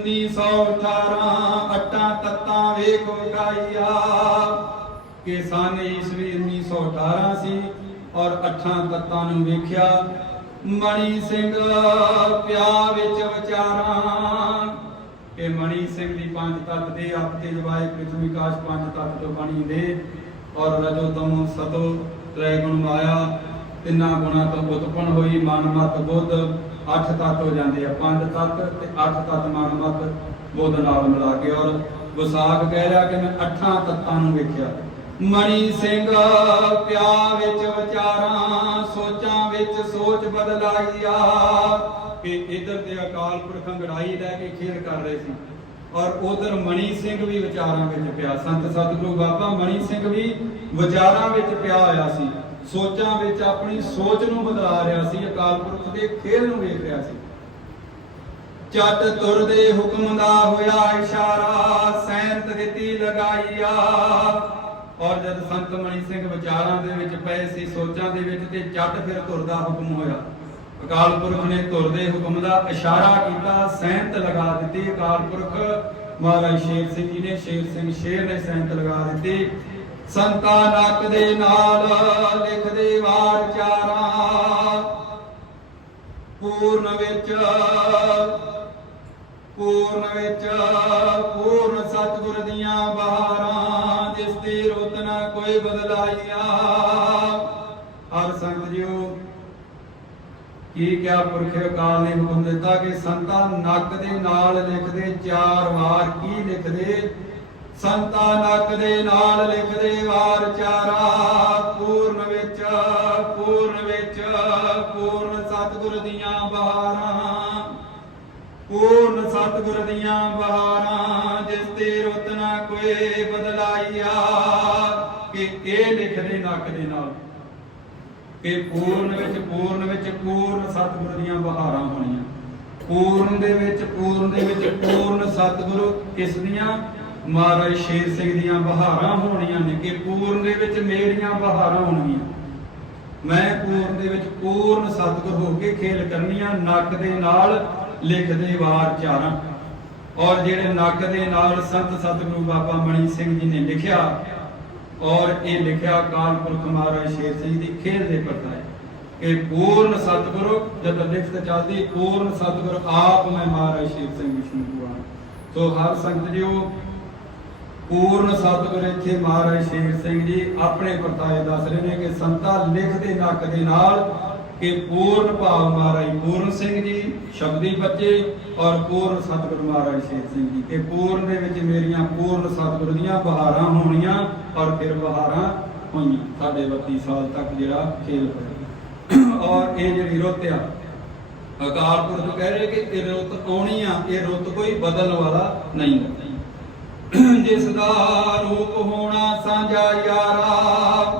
1918 ਅੱਟਾਂ ਤੱਤਾਂ ਵੇਖੋ ਗਾਈਆ ਕਿ ਸਨ ਈਸਵੀ 1918 ਸੀ ਔਰ ਅੱਠਾਂ ਤੱਤਾਂ ਨੂੰ ਵੇਖਿਆ। ਮਣੀ ਸਿੰਘ ਪਿਆ ਵਿੱਚ ਵਿਚਾਰਾਂ ਕਿ ਮਣੀ ਸਿੰਘ ਦੀ ਪੰਜ ਤੱਤ ਦੇ ਆਪ ਤੇ ਜਵਾਏ ਪ੍ਰਿਥਵੀ ਕਾਸ਼ ਪੰਜ ਤੱਤ ਤੋਂ ਬਣੀ ਦੇ ਔਰ ਰਜੋ ਤਮੋ ਸਤੋ ਤ੍ਰੈ ਗੁਣ ਮਾਇਆ ਤਿੰਨਾਂ ਗੁਣਾਂ ਤੋਂ ਉਤਪਨ ਹੋਈ ਮਨ ਮਤ ਬੁੱਧ ਅੱਠ ਤੱਤ ਹੋ ਜਾਂਦੇ ਆ, ਪੰਜ ਤੱਤ ਤੇ ਅੱਠ ਤੱਤ ਮਨ ਮਤ ਨਾਲ ਮਿਲਾ ਕੇ ਔਰ ਵਿਸਾਖ ਕਹਿ ਰਿਹਾ ਕਿ ਮੈਂ ਅੱਠਾਂ ਤੱਤਾਂ ਨੂੰ ਵੇਖਿਆ। ਮਣੀ ਸਿੰਘ ਪਿਆ ਵਿੱਚ ਵਿਚਾਰਾਂ, ਸੋਚਾਂ ਵਿੱਚ ਸੋਚ ਬਦਲਾਈਆ। ਕਿ ਇਧਰ ਤੇ ਅਕਾਲ ਪੁਰਖ ਅੰਗੜਾਈ ਲੈ ਕੇ ਖੇਡ ਕਰ ਰਹੇ ਸੀ। ਔਰ ਉਧਰ ਮਣੀ ਸਿੰਘ ਵੀ ਵਿਚਾਰਾਂ ਵਿੱਚ ਪਿਆ। ਸੰਤ ਸਤਿਗੁਰੂ ਬਾਬਾ ਮਣੀ ਸਿੰਘ ਵੀ ਵਿਚਾਰਾਂ ਵਿੱਚ ਪਿਆ ਹੋਇਆ ਸੀ। ਸੋਚਾਂ ਵਿੱਚ ਆਪਣੀ ਸੋਚ ਨੂੰ ਬਦਲਾ ਰਿਹਾ ਸੀ, ਅਕਾਲ ਪੁਰਖ ਦੇ ਖੇਲ ਨੂੰ ਵੇਖ ਰਿਹਾ ਸੀ। ਚੱਟ ਤੁਰ ਦੇ ਹੁਕਮ ਦਾ ਹੋਇਆ ਇਸ਼ਾਰਾ, ਸੈਂਤ ਦਿੱਤੀ ਲਗਾਈਆ। ਔਰ ਜਦ ਸੰਤ ਮਣੀ ਸਿੰਘ ਵਿਚਾਰਾਂ ਦੇ ਵਿੱਚ ਪਏ ਸੀ, ਸੋਚਾਂ ਦੇ ਵਿੱਚ ਤੇ ਚੱਟ ਫਿਰ ਤੁਰ ਦਾ ਹੁਕਮ ਹੋਇਆ। ਅਕਾਲ ਪੁਰਖ ਨੇ ਤੁਰ ਦੇ ਹੁਕਮ ਦਾ ਇਸ਼ਾਰਾ ਕੀਤਾ, ਸੈਂਤ ਲਗਾ ਦਿੱਤੀ। ਅਕਾਲ ਪੁਰਖ ਮਹਾਰਾਜ ਸ਼ੇਰ ਸਿੰਘ ਜੀ ਨੇ, ਸ਼ੇਰ ਸਿੰਘ ਸ਼ੇਰ ਨੇ ਸੈਂਤ ਲਗਾ ਦਿੱਤੀ। ਸੰਤਾ ਨੱਕ ਦੇ ਨਾਲ ਲਿਖਦੇ ਵਾਰ ਚਾਰਾਂ। ਪੂਰਨ ਵਿੱਚ ਪੂਰਨ ਵਿੱਚ, ਪੂਰਨ ਸਤਿਗੁਰ ਦੀਆਂ ਬਹਾਰਾਂ, ਜਿਸ ਦੀ ਰੁੱਤ ਨਾ ਕੋਈ ਬਦਲਾਈਆ। ਹਰ ਸੰਗਤ ਜੀਓ ਕੀ ਕਿਆ ਪੁਰਖ ਅਕਾਲ ਨੇ ਹੁਕਮ ਦਿੱਤਾ ਕਿ ਸੰਤਾ ਨੱਕ ਦੇ ਨਾਲ ਲਿਖਦੇ ਚਾਰ ਵਾਰ, ਕੀ ਲਿਖਦੇ ਸੰਤਾ ਨਕ ਦੇ ਨਾਲ ਲਿਖਦੇ ਵਾਰ ਚਾਰਾ, ਪੂਰਨ ਵਿੱਚ ਪੂਰਨ ਵਿੱਚ, ਪੂਰਨ ਸਤਿਗੁਰ ਦੀਆਂ ਬਹਾਰਾਂ। ਪੂਰਨ ਸਤਿਗੁਰ ਦੀਆਂ ਬਹਾਰਾਂ, ਜਿਸ ਤੇ ਰੁੱਤ ਨਾ ਕੋਈ ਬਦਲਾਈਆ। ਕਿ ਇਹ ਲਿਖਦੇ ਨੱਕ ਦੇ ਨਾਲ? ਕਿ ਪੂਰਨ ਵਿੱਚ ਪੂਰਨ ਵਿੱਚ, ਪੂਰਨ ਸਤਿਗੁਰ ਦੀਆਂ ਬਹਾਰਾਂ ਹੋਣੀਆਂ। ਪੂਰਨ ਦੇ ਵਿੱਚ, ਪੂਰਨ ਦੇ ਵਿੱਚ, ਪੂਰਨ ਸਤਿਗੁਰੂ ਕਿਸ ਦੀਆਂ? ਮਹਾਰਾਜ ਸ਼ੇਰ ਸਿੰਘ ਦੀਆਂ ਬਹਾਰਾਂ ਹੋਣੀਆਂ ਨੇ ਕਿ ਪੂਰਨ ਦੇ ਵਿੱਚ ਮੇਰੀਆਂ ਬਹਾਰਾਂ ਹੋਣਗੀਆਂ। ਮੈਂ ਪੂਰਨ ਦੇ ਵਿੱਚ ਪੂਰਨ ਸਤਿਗੁਰ ਹੋ ਕੇ ਖੇਲ ਕਰਨੀਆਂ, ਨੱਕ ਦੇ ਨਾਲ ਲਿਖਦੇ ਵਾਰ ਚਾਰਾਂ। ਔਰ ਜਿਹੜੇ ਨੱਕ ਦੇ ਨਾਲ ਸੰਤ ਸਤਿਗੁਰੂ ਬਾਬਾ ਮਣੀ ਸਿੰਘ ਜੀ ਨੇ ਲਿਖਿਆ, ਔਰ ਇਹ ਲਿਖਿਆ ਅਕਾਲ ਪੁਰਖ ਮਹਾਰਾਜ ਸ਼ੇਰ ਸਿੰਘ ਦੀ ਖੇਲ ਦੇ ਪਰਤਾਏ ਕਿ ਪੂਰਨ ਸਤਿਗੁਰੂ ਜਦ ਲਿਖਤ ਚੱਲਦੀ, ਪੂਰਨ ਸਤਿਗੁਰ ਆਪ ਮੈਂ ਮਹਾਰਾਜ ਸ਼ੇਰ ਸਿੰਘ ਵਿਸ਼ਨੂੰ ਪੁਰਾਣ ਸੋ ਹਰ ਸੰਗਤ ਜੀਓ ਪੂਰਨ ਸਤਿਗੁਰ ਇੱਥੇ ਮਹਾਰਾਜ ਸ਼ੇਰ ਸਿੰਘ ਜੀ ਆਪਣੇ ਪਰਤਾਏ ਦੱਸ ਰਹੇ ਨੇ ਕਿ ਸੰਤਾ ਲਿਖਦੇ ਨੱਕ ਦੇ ਨਾਲ ਕਿ ਪੂਰਨ ਭਾਵ ਮਹਾਰਾਜ ਪੂਰਨ ਸਿੰਘ ਜੀ, ਸ਼ਬਦੀ ਬੱਚੇ ਔਰ ਪੂਰਨ ਸਤਿਗੁਰ ਮਹਾਰਾਜ ਸ਼ੇਰ ਸਿੰਘ ਜੀ ਕਿ ਪੂਰਨ ਦੇ ਵਿੱਚ ਮੇਰੀਆਂ ਪੂਰਨ ਸਤਿਗੁਰ ਦੀਆਂ ਬਹਾਰਾਂ ਹੋਣੀਆਂ ਔਰ ਫਿਰ ਬਹਾਰਾਂ ਹੋਈਆਂ। ਸਾਡੇ 32 ਸਾਲ ਤੱਕ ਜਿਹੜਾ ਖੇਲ ਹੋਇਆ। ਔਰ ਇਹ ਜਿਹੜੀ ਰੁੱਤ ਆ ਅਕਾਲ ਪੁਰਖ ਕਹਿ ਰਹੇ ਕਿ ਇਹ ਰੁੱਤ ਆਉਣੀ ਆ, ਇਹ ਰੁੱਤ ਕੋਈ ਬਦਲਣ ਵਾਲਾ ਨਹੀਂ। ਜਿਸ ਦਾ ਰੂਪ ਹੋਣਾ ਸਾਂਝਾ ਯਾਰਾ।